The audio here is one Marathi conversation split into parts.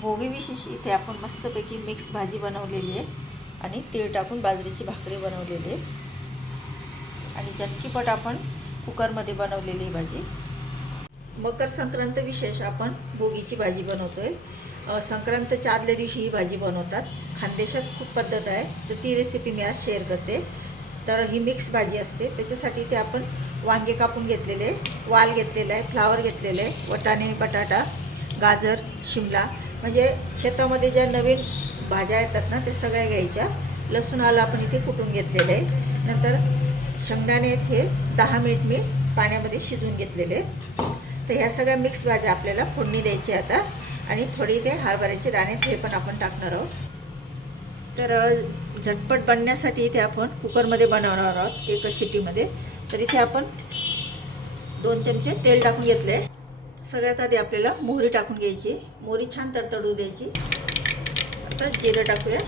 भोगी विशेष इथे आपण मस्तपैकी मिक्स भाजी बनवलेली आहे आणि तीळ टाकून बाजरीची भाकरी बनवलेली आहे. आणि झटकीपट आपण कुकरमध्ये बनवलेली ही भाजी. मकर संक्रांत विशेष आपण भोगीची भाजी बनवतो आहे संक्रांतच्या आदल्या दिवशी ही भाजी बनवतात. खानदेशात खूप पद्धत आहे. तर ती रेसिपी मी आज शेअर करते. तर ही मिक्स भाजी असते. त्याच्यासाठी ते आपण वांगे कापून घेतलेले वाल घेतलेला आहे. फ्लावर घेतलेलं आहे. वटाणे बटाटा गाजर शिमला म्हणजे शेतामध्ये ज्या नवीन भाज्या येतात ना ते सगळ्या घ्यायच्या. लसूण आलं आपण इथे कुटून घेतलेलं आहे. नंतर शेंगदाणे हे दहा मिनिट मी पाण्यामध्ये शिजून घेतलेले आहेत. तर ह्या सगळ्या मिक्स भाज्या आपल्याला फोडणी द्यायची आता. आणि थोडी ते हरभऱ्याचे दाणे हे पण आपण टाकणार आहोत. तर झटपट बनण्यासाठी इथे आपण कुकरमध्ये बनवणार आहोत एकच शिटीमध्ये. तर इथे आपण दोन चमचे तेल टाकून घेतले सगळ्यात आधी आपल्याला मोहरी टाकून घ्यायची. मोहरी छान तडतडू द्यायची. आता जिरं टाकूया.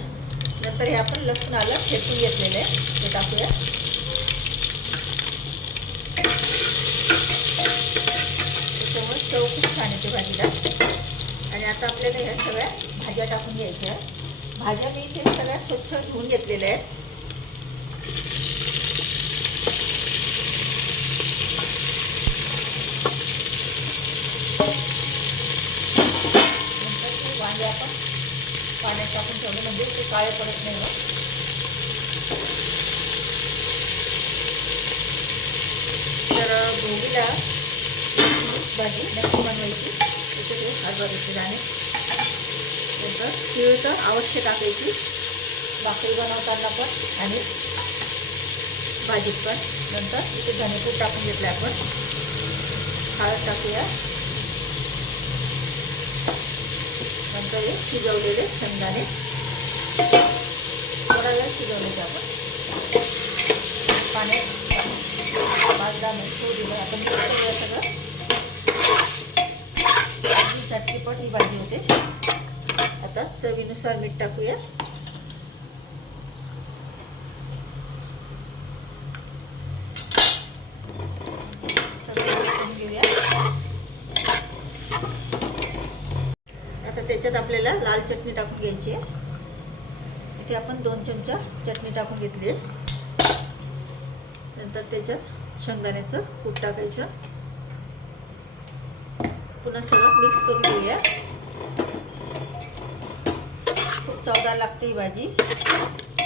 नंतर हे आपण लसूण आलं ठेचून घेतलेलं आहे. ते टाकूया. त्याच्यामुळे चव खूप छान येते भाजीला. आणि आता आपल्याला ह्या सगळ्या भाज्या टाकून घ्यायच्या. भाज्या मी इथे सगळ्या स्वच्छ धुवून घेतलेल्या आहेत. नंतर ते वांगे आपण पाण्यात टाकून ठेवले म्हणजे ते काळे पडत नाही मग तर गोबीला भाजी नक्की बनवायची त्याच्यामध्ये हरभऱ्याचे दाणे नंतर तीळ तर अवश्य टाकायची भाकरी बनवताना पण आणि भाजीत पण. नंतर इथे धनेपूड टाकून घेतलं आपण. हळद टाकूया. नंतर हे शिजवलेले शेंगदाणे. थोडा वेळ शिजवले आपण. पाण्यात पाच दहा मिनिट ठेवू दिलं आपण करूया सगळं. चटकीपट ही भाजी होते. आता चवीनुसार मीठ टाकूया सगळं mix करून घेऊया आता त्याच्यात आपल्याला लाल चटणी टाकून घ्यायची आहे. इथे आपण दोन चमचा चटणी टाकून घेतली आहे. नंतर त्याच्यात शेंगदाण्याचं कूट टाकायचं. पुन्हा सगळं मिक्स करून घेऊया. खूप चवदार लागते ही भाजी.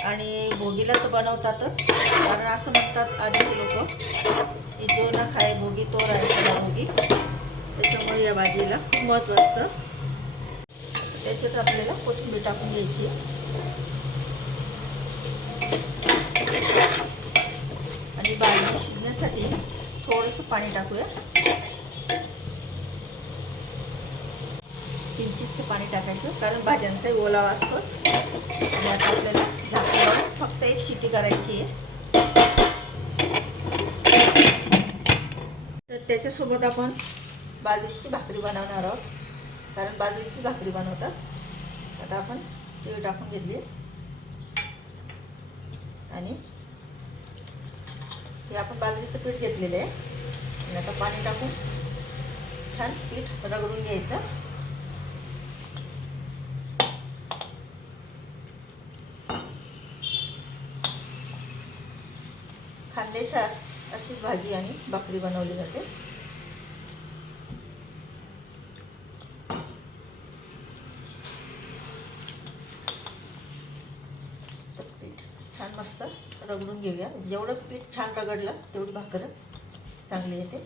आणि भोगीला तर बनवतातच कारण असं म्हणतात आधीचे लोक की जो ना खाय भोगी तो राहायचा भोगी. त्याच्यामुळे या भाजीला खूप महत्त्व असतं. त्याच्यात आपल्याला कोथिंबीर टाकून घ्यायची. आणि बाजरी शिजण्यासाठी थोडंसं पाणी टाकूया. किंचितचं पाणी टाकायचं कारण भाज्यांचाही ओलावा असतोच. आणि आता आपल्याला झाकणावर फक्त एक शिटी करायची आहे. तर त्याच्यासोबत आपण बाजरीची भाकरी बनवणार आहोत. कारण बाजरीची भाकरी बनवतात. आता आपण तीळ टाकून घेतली. आणि हे आपण बाजरीचं पीठ घेतलेलं आहे. आणि आता पाणी टाकून छान पीठ रगडून घ्यायचं. खानदेशात अशीच भाजी आणि भाकरी बनवली जाते तर पीठ छान मस्त रगडून घेऊया. जेवढं पीठ छान रगडलं तेवढी भाकर चांगली येते.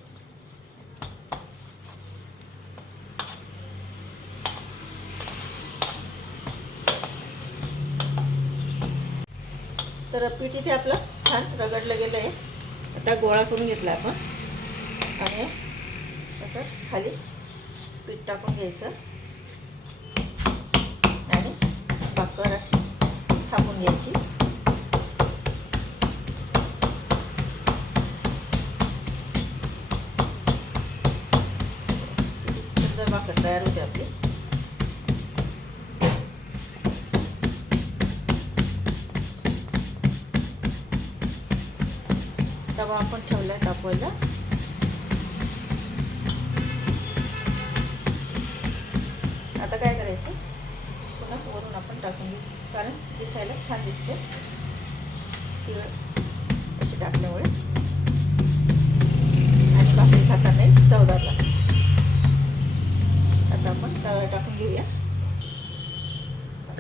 तर पीठ इथे आपलं छान रगडलं गेलं आहे. आता गोळा करून घेतला आपण. आणि असं खाली पीठ टाकून घ्यायचं. आणि भाकर अशी थापून घ्यायची. सुंदर भाकर तयार होते आपली. तवा आपण ठेवलाय तापवायला. आता काय करायचं? पुन्हा वरून आपण टाकून घेऊ. कारण दिसायला छान दिसते. अशी टाकल्यामुळे.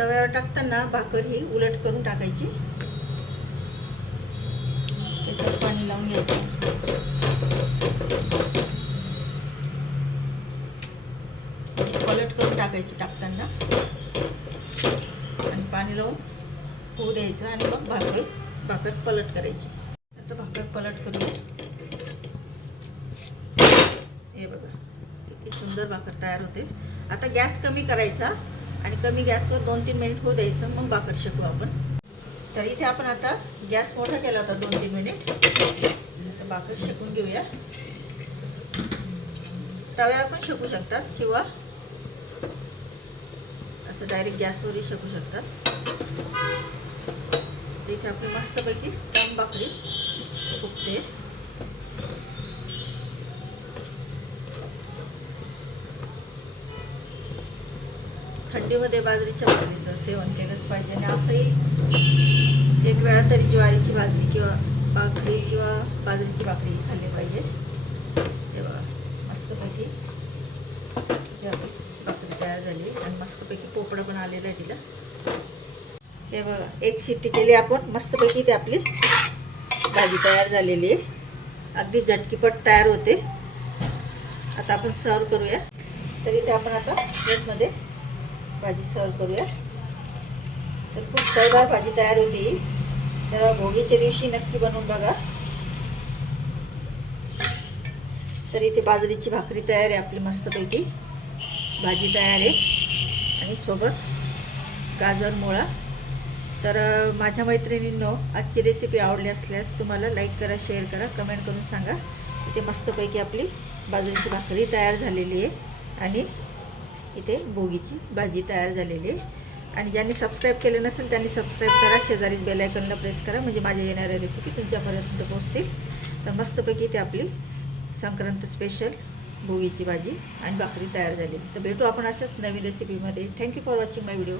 तव्यावर टाकताना भाकर ही उलट करून टाकायची. त्याच्यावर पाणी लावून घ्यायचं. पलट करून टाकायची टाकताना. आणि पाणी लावून होऊ द्यायचं आणि मग भाकर भाकर पलट करायची. आता भाकर पलट करून हे बघा किती सुंदर भाकर तयार होते. आता गॅस कमी करायचा. आणि कमी गॅसवर दोन तीन मिनिट होऊ द्यायचं मग भाकर शेकू आपण. तर इथे आपण आता गॅस मोठा केला होता दोन तीन मिनिट. बाकर भाकर शेकून घेऊया. तव्या पण शेकू शकतात किंवा असं डायरेक्ट गॅसवरही शेकू शकतात. इथे आपली मस्तपैकी दम भाकरी फुकते थंडीमध्ये बाजरीच्या भाकरीचं सेवन केलंच पाहिजे आणि असंही एक वेळा तरी ज्वारीची भाकरी किंवा भाकरी किंवा बाजरीची भाकरी खाल्ली पाहिजे. तेव्हा बघा मस्तपैकी भाकरी तयार झाली आणि मस्तपैकी पोपडं पण आलेलं आहे तिला. हे बघा एक शिट्टी केली आपण मस्तपैकी ते आपली भाजी तयार झालेली आहे. अगदी झटकीपट तयार होते. आता आपण सर्व करूया. तरी ते आपण आता प्लेटमध्ये भाजी सर्व करूया. तर खूप चवदार भाजी तयार होती. तर भोगीच्या दिवशी नक्की बनवून बघा. तर इथे बाजरीची भाकरी तयार आहे आपली मस्तपैकी. भाजी तयार आहे. आणि सोबत गाजर मुळा. तर माझ्या मैत्रिणींनो आजची रेसिपी आवडली असल्यास तुम्हाला लाईक करा शेअर करा कमेंट करून सांगा. इथे मस्तपैकी आपली बाजरीची भाकरी तयार झालेली आहे. आणि इथे भोगीची भाजी तयार झालेली आहे. आणि ज्यांनी सबस्क्राईब केलं नसेल त्यांनी सबस्क्राईब करा. शेजारीच बेलायकनला प्रेस करा. म्हणजे माझ्या येणाऱ्या रेसिपी तुमच्यापर्यंत पोहोचतील. तर मस्तपैकी ते आपली संक्रांत स्पेशल भोगीची भाजी आणि भाकरी तयार झालेली. तर भेटू आपण अशाच नवीन रेसिपीमध्ये thank you for watching my video